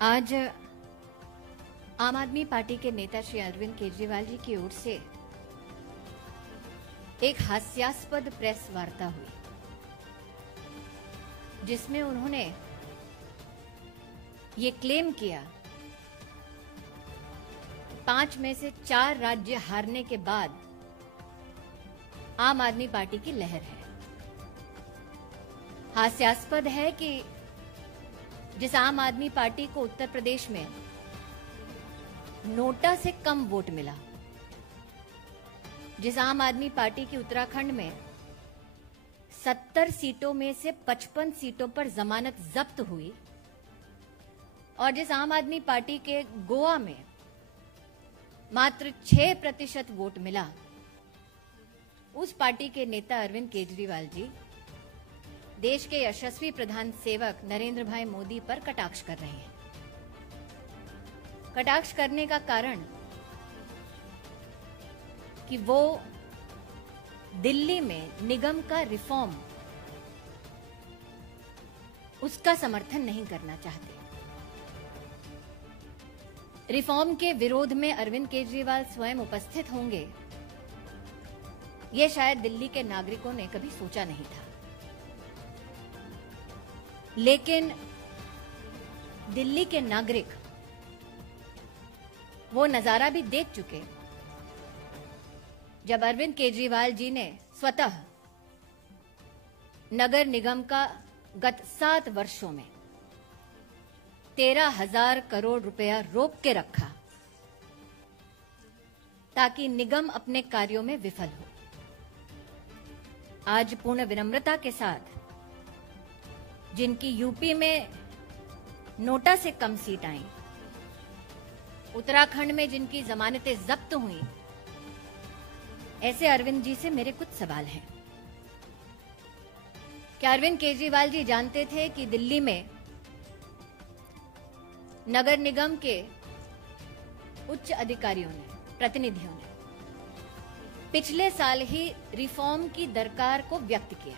आज आम आदमी पार्टी के नेता श्री अरविंद केजरीवाल जी की ओर से एक हास्यास्पद प्रेस वार्ता हुई, जिसमें उन्होंने ये क्लेम किया 5 में से 4 राज्य हारने के बाद आम आदमी पार्टी की लहर है। हास्यास्पद है कि जिस आम आदमी पार्टी को उत्तर प्रदेश में नोटा से कम वोट मिला, जिस आम आदमी पार्टी की उत्तराखंड में 70 सीटों में से 55 सीटों पर जमानत जब्त हुई, और जिस आम आदमी पार्टी के गोवा में मात्र 6% वोट मिला, उस पार्टी के नेता अरविंद केजरीवाल जी देश के यशस्वी प्रधान सेवक नरेंद्र भाई मोदी पर कटाक्ष कर रहे हैं। कटाक्ष करने का कारण कि वो दिल्ली में निगम का रिफॉर्म, उसका समर्थन नहीं करना चाहते। रिफॉर्म के विरोध में अरविंद केजरीवाल स्वयं उपस्थित होंगे, ये शायद दिल्ली के नागरिकों ने कभी सोचा नहीं था। लेकिन दिल्ली के नागरिक वो नजारा भी देख चुके जब अरविंद केजरीवाल जी ने स्वतः नगर निगम का गत 7 वर्षों में 13,000 करोड़ रुपया रोक के रखा ताकि निगम अपने कार्यों में विफल हो। आज पूर्ण विनम्रता के साथ जिनकी यूपी में नोटा से कम सीट आई, उत्तराखंड में जिनकी जमानतें जब्त हुई, ऐसे अरविंद जी से मेरे कुछ सवाल हैं। क्या अरविंद केजरीवाल जी जानते थे कि दिल्ली में नगर निगम के उच्च अधिकारियों ने, प्रतिनिधियों ने पिछले साल ही रिफॉर्म की दरकार को व्यक्त किया?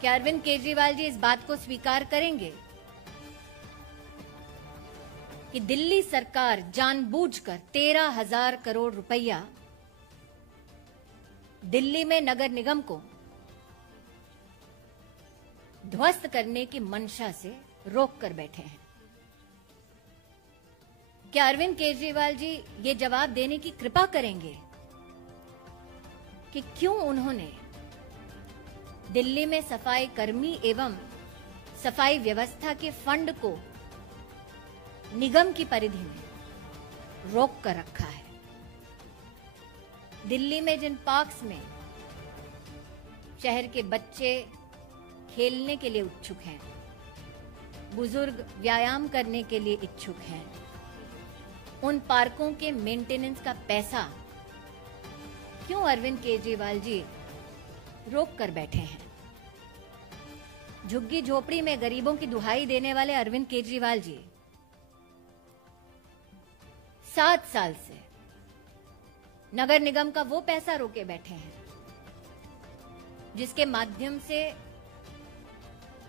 क्या अरविंद केजरीवाल जी इस बात को स्वीकार करेंगे कि दिल्ली सरकार जानबूझकर 13,000 करोड़ रुपया दिल्ली में नगर निगम को ध्वस्त करने की मंशा से रोक कर बैठे हैं? क्या अरविंद केजरीवाल जी ये जवाब देने की कृपा करेंगे कि क्यों उन्होंने दिल्ली में सफाई कर्मी एवं सफाई व्यवस्था के फंड को निगम की परिधि में रोक कर रखा है? दिल्ली में जिन पार्क्स में शहर के बच्चे खेलने के लिए इच्छुक हैं, बुजुर्ग व्यायाम करने के लिए इच्छुक हैं, उन पार्कों के मेंटेनेंस का पैसा क्यों अरविंद केजरीवाल जी रोक कर बैठे हैं? झुग्गी झोपड़ी में गरीबों की दुहाई देने वाले अरविंद केजरीवाल जी 7 साल से नगर निगम का वो पैसा रोके बैठे हैं जिसके माध्यम से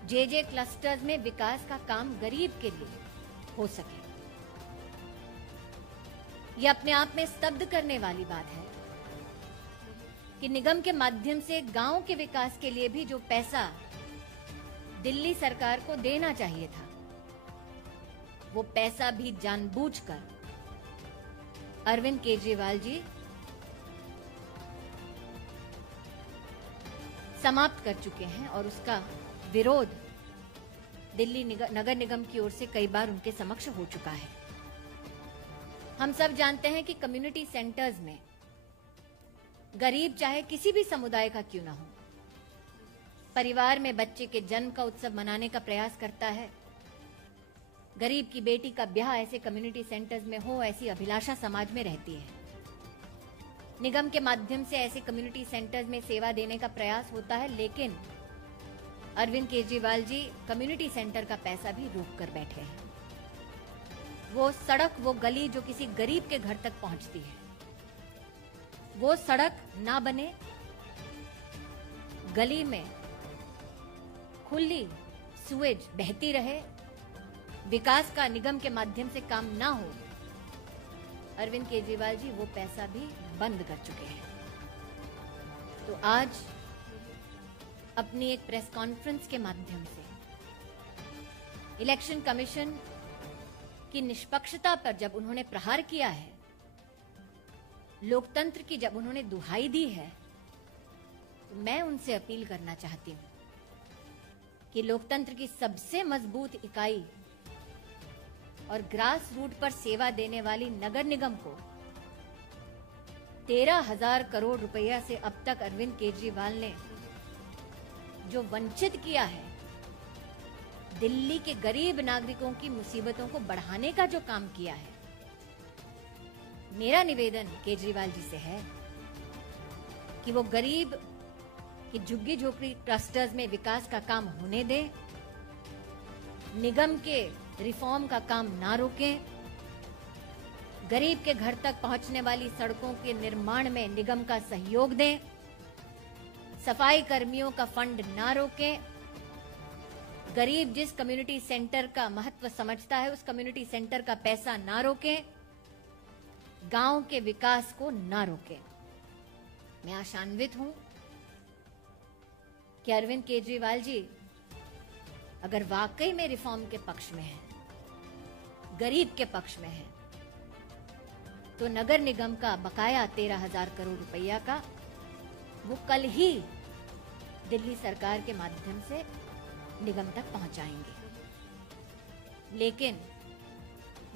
जे क्लस्टर्स में विकास का काम गरीब के लिए हो सके। यह अपने आप में स्तब्ध करने वाली बात है कि निगम के माध्यम से गांव के विकास के लिए भी जो पैसा दिल्ली सरकार को देना चाहिए था, वो पैसा भी जानबूझकर अरविंद केजरीवाल जी समाप्त कर चुके हैं, और उसका विरोध दिल्ली नगर निगम की ओर से कई बार उनके समक्ष हो चुका है। हम सब जानते हैं कि कम्युनिटी सेंटर्स में गरीब चाहे किसी भी समुदाय का क्यों ना हो, परिवार में बच्चे के जन्म का उत्सव मनाने का प्रयास करता है। गरीब की बेटी का ब्याह ऐसे कम्युनिटी सेंटर्स में हो, ऐसी अभिलाषा समाज में रहती है। निगम के माध्यम से ऐसे कम्युनिटी सेंटर्स में सेवा देने का प्रयास होता है, लेकिन अरविंद केजरीवाल जी कम्युनिटी सेंटर का पैसा भी रोक कर बैठे हैं। वो सड़क, वो गली जो किसी गरीब के घर तक पहुंचती है, वो सड़क ना बने, गली में खुली सुएज बहती रहे, विकास का निगम के माध्यम से काम ना हो, अरविंद केजरीवाल जी वो पैसा भी बंद कर चुके हैं। तो आज अपनी एक प्रेस कॉन्फ्रेंस के माध्यम से इलेक्शन कमीशन की निष्पक्षता पर जब उन्होंने प्रहार किया है, लोकतंत्र की जब उन्होंने दुहाई दी है, तो मैं उनसे अपील करना चाहती हूं कि लोकतंत्र की सबसे मजबूत इकाई और ग्रास रूट पर सेवा देने वाली नगर निगम को 13,000 करोड़ रुपया से अब तक अरविंद केजरीवाल ने जो वंचित किया है, दिल्ली के गरीब नागरिकों की मुसीबतों को बढ़ाने का जो काम किया है, मेरा निवेदन केजरीवाल जी से है कि वो गरीब की झुग्गी झोपड़ी क्लस्टर्स में विकास का काम होने दें, निगम के रिफॉर्म का काम ना रोकें, गरीब के घर तक पहुंचने वाली सड़कों के निर्माण में निगम का सहयोग दें, सफाई कर्मियों का फंड ना रोकें, गरीब जिस कम्युनिटी सेंटर का महत्व समझता है उस कम्युनिटी सेंटर का पैसा ना रोकें, गांव के विकास को ना रोकें। मैं आशान्वित हूं कि अरविंद केजरीवाल जी अगर वाकई में रिफॉर्म के पक्ष में है, गरीब के पक्ष में है, तो नगर निगम का बकाया 13,000 करोड़ रुपया का वो कल ही दिल्ली सरकार के माध्यम से निगम तक पहुंचाएंगे। लेकिन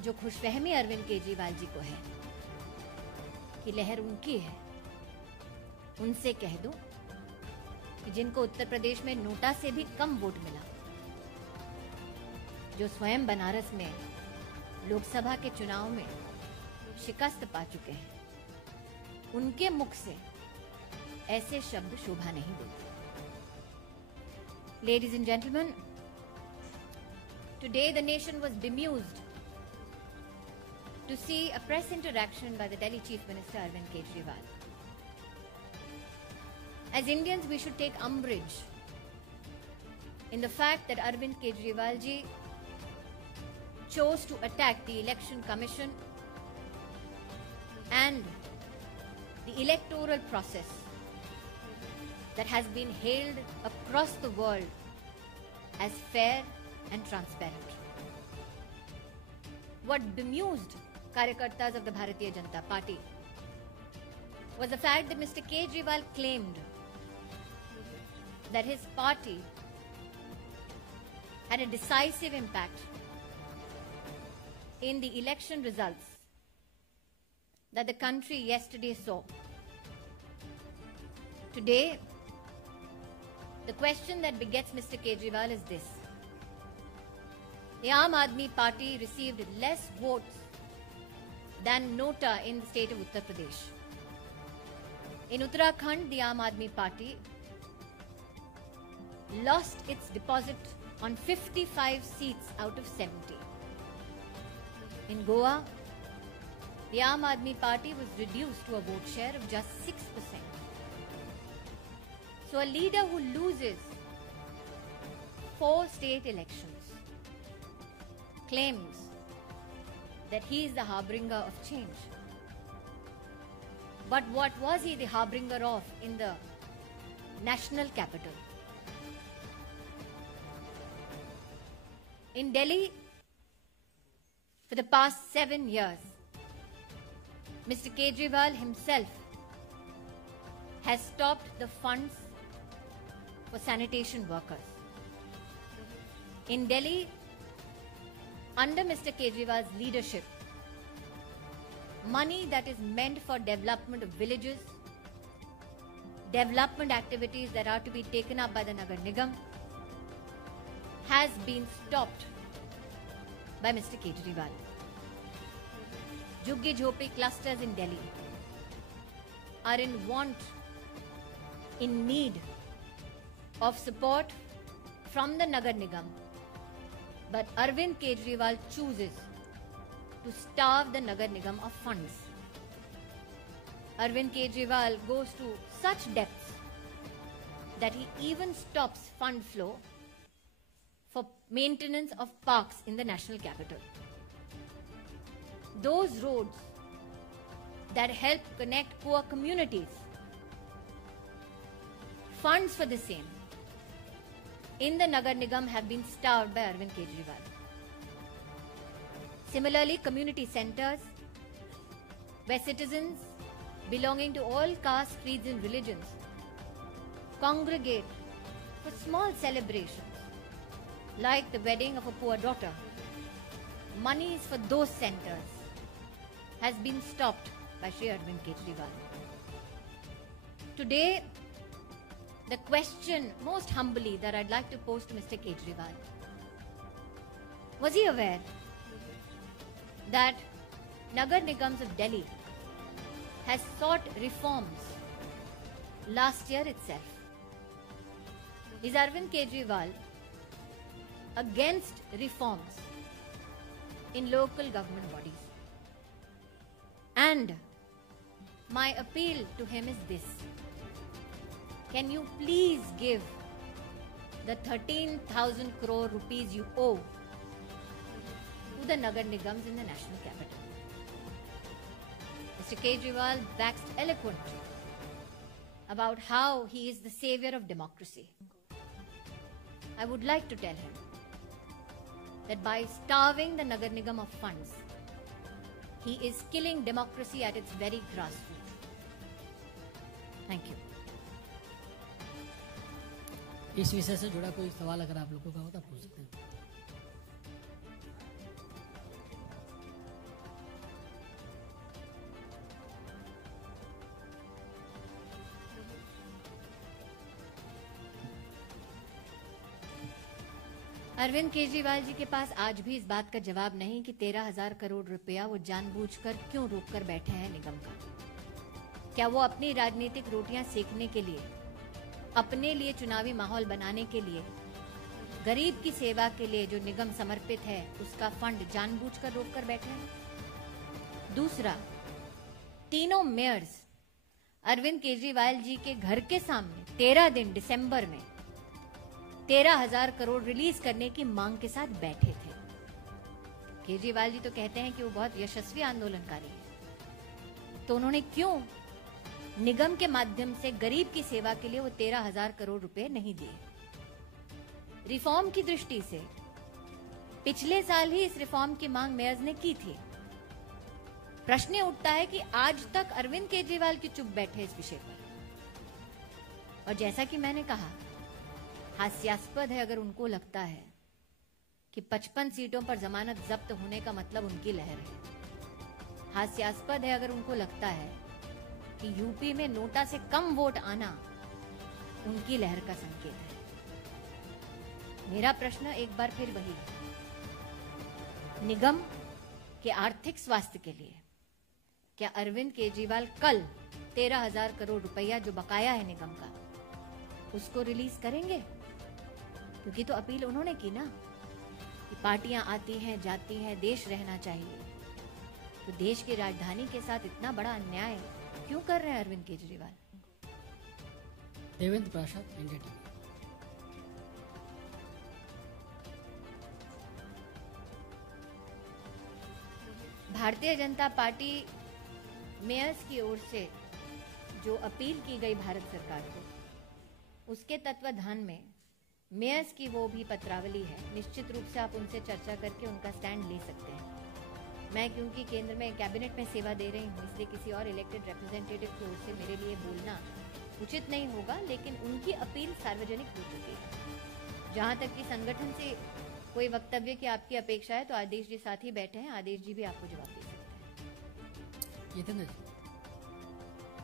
जो खुशफहमी अरविंद केजरीवाल जी को है कि लहर उनकी है, उनसे कह दो कि जिनको उत्तर प्रदेश में नोटा से भी कम वोट मिला, जो स्वयं बनारस में लोकसभा के चुनाव में शिकस्त पा चुके हैं, उनके मुख से ऐसे शब्द शोभा नहीं देते। Ladies and gentlemen, today the nation was bemused to see a press interaction by the Delhi Chief Minister Arvind Kejriwal. As Indians, we should take umbrage in the fact that Arvind Kejriwal ji chose to attack the Election Commission and the electoral process that has been hailed across the world as fair and transparent. What bemused Karyakartas of the Bharatiya Janata Party was the fact that Mr. Kejriwal claimed that his party had a decisive impact in the election results that the country yesterday saw. Today, the question that begets Mr. Kejriwal is this: the Aam Aadmi Party received less votes than Nota in the state of Uttar Pradesh. In Uttarakhand, the Aam Aadmi Party lost its deposit on 55 seats out of 70. In Goa, the Aam Aadmi Party was reduced to a vote share of just 6%. So a leader who loses 4 state elections claims that he is the harbinger of change. But what was he the harbinger of in the national capital? In Delhi, for the past 7 years, Mr. Kejriwal himself has stopped the funds for sanitation workers. In Delhi, under Mr. Kejriwal's leadership, money that is meant for development of villages, development activities that are to be taken up by the Nagar Nigam, has been stopped by Mr. Kejriwal. Jhuggi Jhopri clusters in Delhi are in want, in need of support from the Nagar Nigam. But Arvind Kejriwal chooses to starve the Nagar Nigam of funds. Arvind Kejriwal goes to such depths that he even stops fund flow for maintenance of parks in the national capital. Those roads that help connect poor communities, funds for the same in the Nagar Nigam have been starved by Arvind Kejriwal. Similarly, community centers where citizens belonging to all castes, creeds and religions congregate for small celebrations like the wedding of a poor daughter, monies for those centers has been stopped by Shri Arvind Kejriwal. Today, the question most humbly that I'd like to pose to Mr. Kejriwal: was he aware that Nagar Nigams of Delhi has sought reforms last year itself? Is Arvind Kejriwal against reforms in local government bodies? And my appeal to him is this: can you please give the 13,000 crore rupees you owe to the Nagar Nigams in the national capital? Mr. Kejriwal waxed eloquent about how he is the savior of democracy. I would like to tell him that by starving the Nagar Nigam of funds, he is killing democracy at its very grassroots. Thank you. इस विषय से जुड़ा कोई सवाल अगर आप लोगों का हो तो पूछ सकते हैं। अरविंद केजरीवाल जी के पास आज भी इस बात का जवाब नहीं कि 13,000 करोड़ रुपया वो जानबूझकर क्यों रोक कर बैठे हैं निगम का। क्या वो अपनी राजनीतिक रोटियां सेकने के लिए, अपने लिए चुनावी माहौल बनाने के लिए, गरीब की सेवा के लिए जो निगम समर्पित है उसका फंड जानबूझकर रोक कर बैठे हैं? दूसरा, तीनों मेयर्स अरविंद केजरीवाल जी के घर के सामने 13 दिन दिसंबर में 13,000 करोड़ रिलीज करने की मांग के साथ बैठे थे। केजरीवाल जी तो कहते हैं कि वो बहुत यशस्वी आंदोलनकारी है, तो उन्होंने क्यों निगम के माध्यम से गरीब की सेवा के लिए वो 13,000 करोड़ रुपए नहीं दिए? रिफॉर्म की दृष्टि से पिछले साल ही इस रिफॉर्म की मांग मेयर्स ने की थी। प्रश्न उठता है कि आज तक अरविंद केजरीवाल की चुप बैठे इस विषय पर। और जैसा कि मैंने कहा, हास्यास्पद है अगर उनको लगता है कि 55 सीटों पर जमानत जब्त होने का मतलब उनकी लहर है। हास्यास्पद है अगर उनको लगता है कि यूपी में नोटा से कम वोट आना उनकी लहर का संकेत है। मेरा प्रश्न एक बार फिर वही है, निगम के आर्थिक स्वास्थ्य के लिए क्या अरविंद केजरीवाल कल 13,000 करोड़ रुपया जो बकाया है निगम का उसको रिलीज करेंगे? क्योंकि तो अपील उन्होंने की ना कि पार्टियां आती हैं जाती हैं, देश रहना चाहिए। तो देश की राजधानी के साथ इतना बड़ा अन्याय क्यों कर रहे हैं अरविंद केजरीवाल? देवेंद्र प्रसाद, India TV. Bharatiya Janata party Myers की ओर से जो अपील की गई भारत सरकार को, उसके तत्वाधान में मेयर्स की वो भी पत्रावली है। निश्चित रूप से आप उनसे चर्चा करके उनका स्टैंड ले सकते हैं। मैं क्योंकि केंद्र में कैबिनेट में सेवा दे रही हूँ, इसलिए किसी और इलेक्टेड रिप्रेजेंटेटिव की ओर से मेरे लिए बोलना उचित नहीं होगा, लेकिन उनकी अपील सार्वजनिक हो चुकी है। जहाँ तक कि संगठन से कोई वक्तव्य की आपकी अपेक्षा है तो आदेश जी साथ ही बैठे हैं, आदेश जी भी आपको जवाब दे सकते हैं। जितेंद्र जी,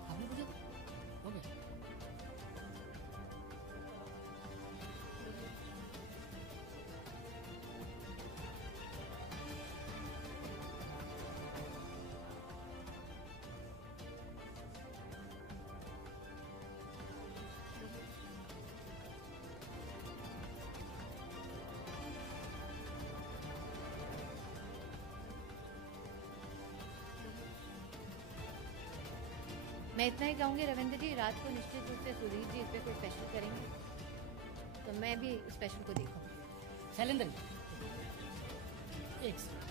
आपने पूछा हो गया? मैं इतना ही कहूँगी रविंद्र जी, रात को निश्चित रूप से सुधीर जी इस पे कोई स्पेशल करेंगे तो मैं भी स्पेशल को देखूंगी। शैलेंद्र एक सेकंड।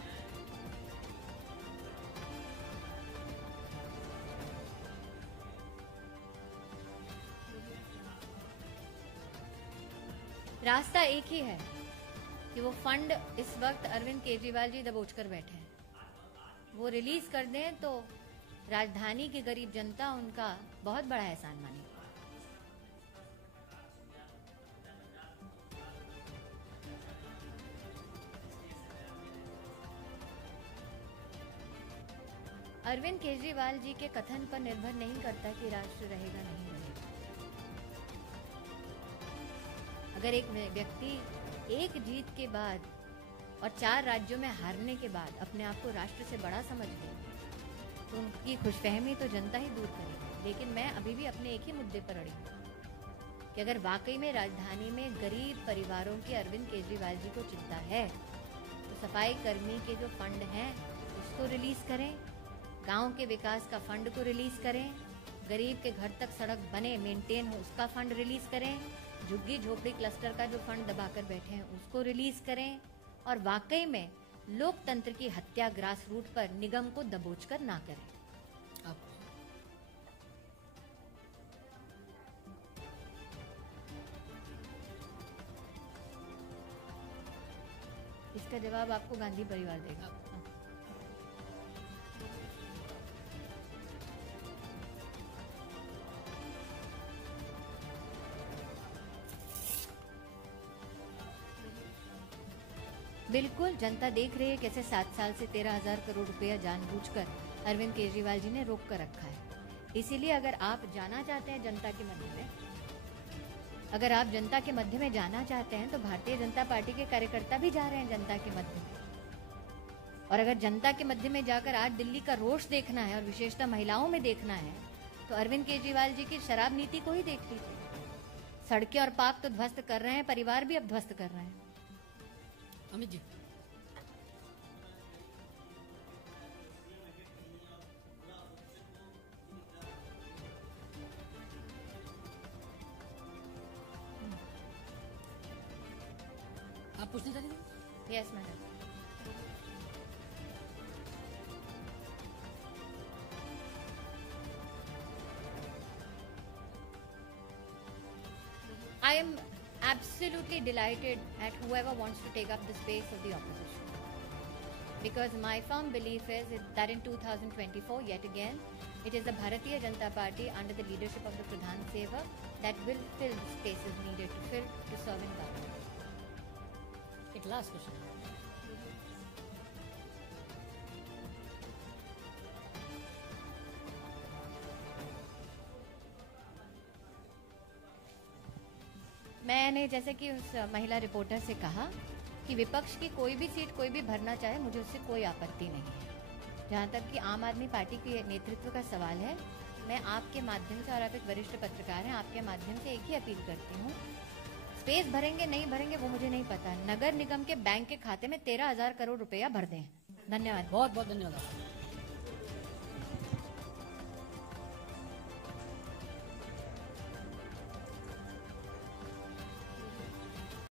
रास्ता एक ही है कि वो फंड इस वक्त अरविंद केजरीवाल जी दबोच कर बैठे हैं, वो रिलीज कर दें तो राजधानी की गरीब जनता उनका बहुत बड़ा एहसान मानेगी। अरविंद केजरीवाल जी के कथन पर निर्भर नहीं करता कि राष्ट्र रहेगा नहीं रहेगा। अगर एक व्यक्ति एक जीत के बाद और 4 राज्यों में हारने के बाद अपने आप को राष्ट्र से बड़ा समझ ले तो उनकी खुशफहमी तो जनता ही दूर करेगी। लेकिन मैं अभी भी अपने एक ही मुद्दे पर अड़ी हूं कि अगर वाकई में राजधानी में गरीब परिवारों की अरविंद केजरीवाल जी को चिंता है तो सफाई कर्मी के जो फंड हैं उसको रिलीज करें, गांव के विकास का फंड को रिलीज करें, गरीब के घर तक सड़क बने मेंटेन हो उसका फंड रिलीज करें, झुग्गी झोपड़ी क्लस्टर का जो फंड दबाकर बैठे हैं उसको रिलीज करें और वाकई में लोकतंत्र की हत्या ग्रास रूट पर निगम को दबोचकर ना करें। आप इसका जवाब आपको गांधी परिवार देगा। बिल्कुल, जनता देख रही है कैसे 7 साल से 13,000 करोड़ रुपया जानबूझकर अरविंद केजरीवाल जी ने रोक कर रखा है। इसीलिए अगर आप जाना चाहते हैं जनता के मध्य में, अगर आप जनता के मध्य में जाना चाहते हैं तो भारतीय जनता पार्टी के कार्यकर्ता भी जा रहे हैं जनता के मध्य में। और अगर जनता के मध्य में जाकर आज दिल्ली का रोष देखना है और विशेषतः महिलाओं में देखना है तो अरविंद केजरीवाल जी की शराब नीति को ही देख लीजिए। सड़कें और पार्क तो ध्वस्त कर रहे हैं, परिवार भी अब ध्वस्त कर रहे हैं। अमित जी आप पूछना चाहते थे? Yes madam. I am absolutely delighted at whoever wants to take up the space of the opposition. Because my firm belief is that in 2024, yet again, it is the Bharatiya Janata Party under the leadership of the Pradhan Sevak that will fill the spaces needed to fill to serve in government. एक last question. मैंने जैसे कि उस महिला reporter से कहा कि विपक्ष की कोई भी सीट कोई भी भरना चाहे, मुझे उससे कोई आपत्ति नहीं है। जहाँ तक कि आम आदमी पार्टी के नेतृत्व का सवाल है, मैं आपके माध्यम से, और आप एक वरिष्ठ पत्रकार हैं, आपके माध्यम से एक ही अपील करती हूँ, स्पेस भरेंगे नहीं भरेंगे वो मुझे नहीं पता, नगर निगम के बैंक के खाते में 13,000 करोड़ रुपया भर दें। धन्यवाद। बहुत बहुत धन्यवाद।